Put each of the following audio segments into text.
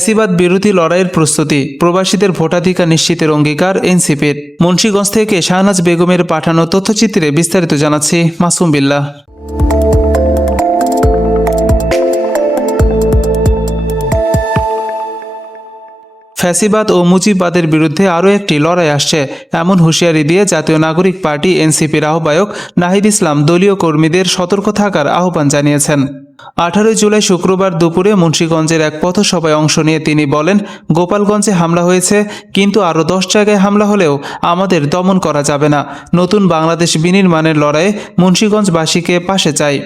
ফ্যাসিবাদ বিরোধী লড়াইয়ের প্রস্তুতি, প্রবাসীদের ভোটাধিকার নিশ্চিতের অঙ্গীকার এনসিপির। মুন্সিগঞ্জ থেকে শাহনাজ বেগমের পাঠানো তথ্যচিত্রে বিস্তারিত জানাচ্ছি মাসুম বিল্লাহ। ফ্যাসিবাদ ও মুজিববাদের বিরুদ্ধে আরও একটি লড়াই আসছে, এমন হুঁশিয়ারি দিয়ে জাতীয় নাগরিক পার্টি এনসিপির আহ্বায়ক নাহিদ ইসলাম দলীয় কর্মীদের সতর্ক থাকার আহ্বান জানিয়েছেন। 18 জুলাই শুক্রবার দুপুরে মুন্সিগঞ্জের এক পথসভায় অংশ নিয়ে তিনি বলেন, গোপালগঞ্জে হামলা হয়েছে, কিন্তু আরও 10 জায়গায় হামলা হলেও আমাদের দমন করা যাবে না। নতুন বাংলাদেশ বিনির্মাণের লড়াইয়ে মুন্সিগঞ্জবাসীকে পাশে চাই।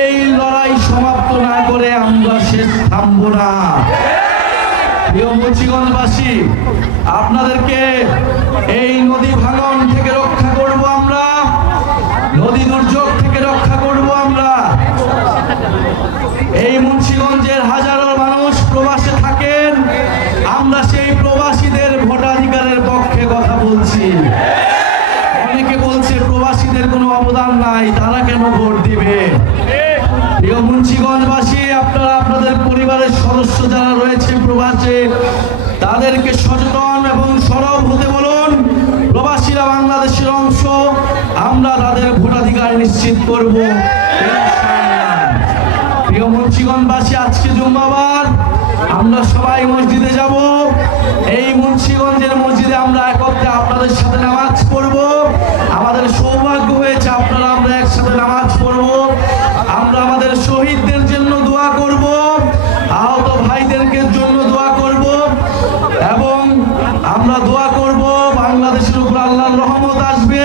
এই লড়াই সমাপ্ত না করে আমরা শেষ থামব না। প্রিয় মুন্সিগঞ্জবাসী, আপনাদেরকে এই নদী ভাঙন থেকে রক্ষা করব আমরা, নদী দুর্যোগ থেকে রক্ষা করব আমরা। এই মুন্সিগঞ্জের হাজারো মানুষ প্রবাসে থাকেন, আমরা সেই প্রবাসীদের ভোটাধিকারের পক্ষে কথা বলছি। অনেকে বলছে প্রবাসীদের কোনো অবদান নাই, তারা কেন ভোট দিবে? প্রিয় মুন্সিগঞ্জবাসী, আপনারা আপনাদের পরিবারের সদস্য যারা রয়েছে প্রবাসে, তাদেরকে সচেতন এবং সরব হতে বলুন। প্রবাসীরা বাংলাদেশের অংশ, আমরা তাদের ভোটাধিকার নিশ্চিত করব। প্রিয় মুন্সিগঞ্জবাসী, আজকে জুম্মাবার, আমরা সবাই মসজিদে যাব। এই মুন্সিগঞ্জের মসজিদে আমরা একত্রে আপনাদের সাথে নামাজ পড়ব। আমাদের সৌভাগ্য হয়েছে আপনারা আমরা একসাথে নামাজ পড়ব। আমরা আমাদের শহীদদের জন্য দোয়া করব, আহত ভাইদেরকে জন্য দোয়া করব, এবং আমরা দোয়া করব বাংলাদেশের উপর আল্লাহর রহমত আসবে।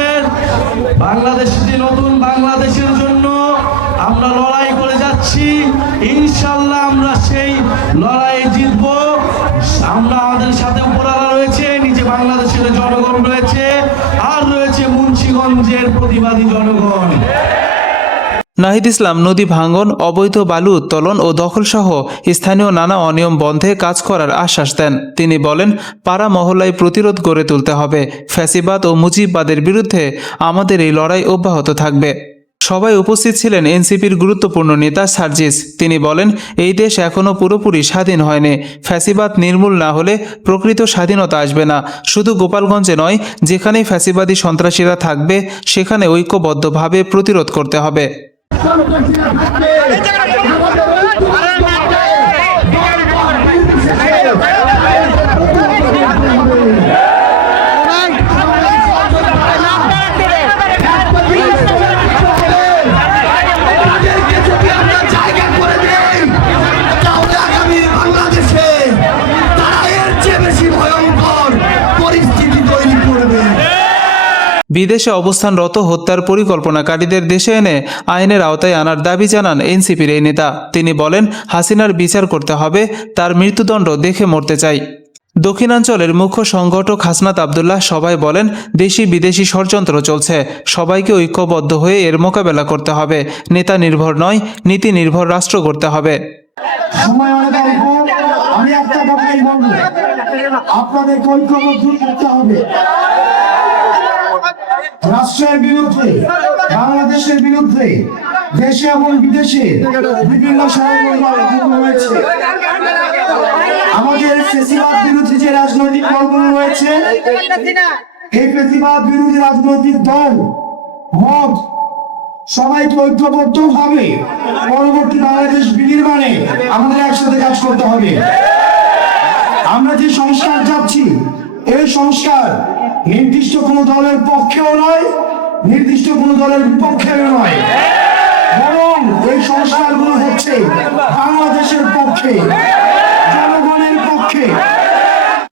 বাংলাদেশের যে নতুন বাংলাদেশের জন্য আমরা লড়াই করে যাচ্ছি, ইনশাআল্লাহ আমরা সেই লড়াইয়ে জিতব। আমরা আমাদের সাথে উপরালা রয়েছে, নিচে বাংলাদেশের জনগণ রয়েছে, আর রয়েছে মুন্সিগঞ্জের প্রতিবাদী জনগণ। নাহিদ ইসলাম নদী ভাঙন, অবৈধ বালু উত্তোলন ও দখলসহ স্থানীয় নানা অনিয়ম বন্ধে কাজ করার আশ্বাস দেন। তিনি বলেন, পাড়া মহল্লায় প্রতিরোধ গড়ে তুলতে হবে। ফ্যাসিবাদ ও মুজিববাদের বিরুদ্ধে আমাদের এই লড়াই অব্যাহত থাকবে। সবাই উপস্থিত ছিলেন এনসিপির গুরুত্বপূর্ণ নেতা সার্জিস। তিনি বলেন, এই দেশ এখনও পুরোপুরি স্বাধীন হয়নি। ফ্যাসিবাদ নির্মূল না হলে প্রকৃত স্বাধীনতা আসবে না। শুধু গোপালগঞ্জে নয়, যেখানেই ফ্যাসিবাদী সন্ত্রাসীরা থাকবে সেখানে ঐক্যবদ্ধভাবে প্রতিরোধ করতে হবে। বিদেশে অবস্থানরত হত্যার পরিকল্পনাকারীদের দেশে এনে আইনের আওতায় আনার দাবি জানান এনসিপির এই নেতা। তিনি বলেন, হাসিনার বিচার করতে হবে, তার মৃত্যুদণ্ড দেখে মরতে চাই। দক্ষিণাঞ্চলের মুখ্য সংগঠক হাসনাত আবদুল্লাহ সবাই বলেন, দেশি বিদেশি ষড়যন্ত্র চলছে, সবাইকে ঐক্যবদ্ধ হয়ে এর মোকাবেলা করতে হবে। নেতা নির্ভর নয়, নীতি নির্ভর রাষ্ট্র করতে হবে। আমি একটা কথাই বলবো, আপনাদেরকে ঐক্যবদ্ধ করতে হবে। রাষ্ট্রের বিরুদ্ধে, বাংলাদেশের বিরুদ্ধে, দেশে এবং বিদেশে বিভিন্ন ষড়যন্ত্র রয়েছে। আমাদের ফ্যাসিবাদ বিরোধী যে রাজনৈতিক দলগুলো রয়েছে, এই ফ্যাসিবাদ বিরোধী রাজনৈতিক দল মত সবাইকে ঐক্যবদ্ধভাবে পরবর্তী বাংলাদেশ বিনির্মাণে আমাদের একসাথে কাজ করতে হবে। আমরা যে সংস্কার চাচ্ছি, এই সংস্কার নির্দিষ্ট কোনো দলের পক্ষেও নয়, নির্দিষ্ট কোনো দলের বিপক্ষেও নয়, বরং এই সংস্কারগুলো হচ্ছে বাংলাদেশের পক্ষে, জনগণের পক্ষে।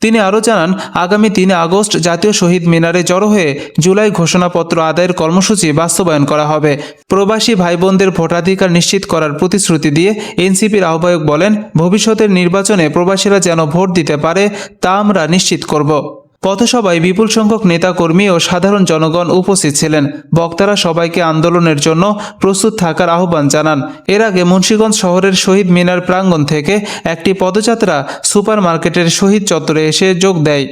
তিনি আরও জানান, আগামী 3 আগস্ট জাতীয় শহীদ মিনারে জড়ো হয়ে জুলাই ঘোষণাপত্র আদায়ের কর্মসূচি বাস্তবায়ন করা হবে। প্রবাসী ভাই বোনদের ভোটাধিকার নিশ্চিত করার প্রতিশ্রুতি দিয়ে এনসিপির আহ্বায়ক বলেন, ভবিষ্যতের নির্বাচনে প্রবাসীরা যেন ভোট দিতে পারে তা আমরা নিশ্চিত করব। পথসভায় বিপুল সংখ্যক নেতাকর্মী ও সাধারণ জনগণ উপস্থিত ছিলেন। বক্তারা সবাইকে আন্দোলনের জন্য প্রস্তুত থাকার আহ্বান জানান। এর আগে মুন্সিগঞ্জ শহরের শহীদ মিনার প্রাঙ্গণ থেকে একটি পদযাত্রা সুপার মার্কেটের শহীদ চত্বরে এসে যোগ দেয়।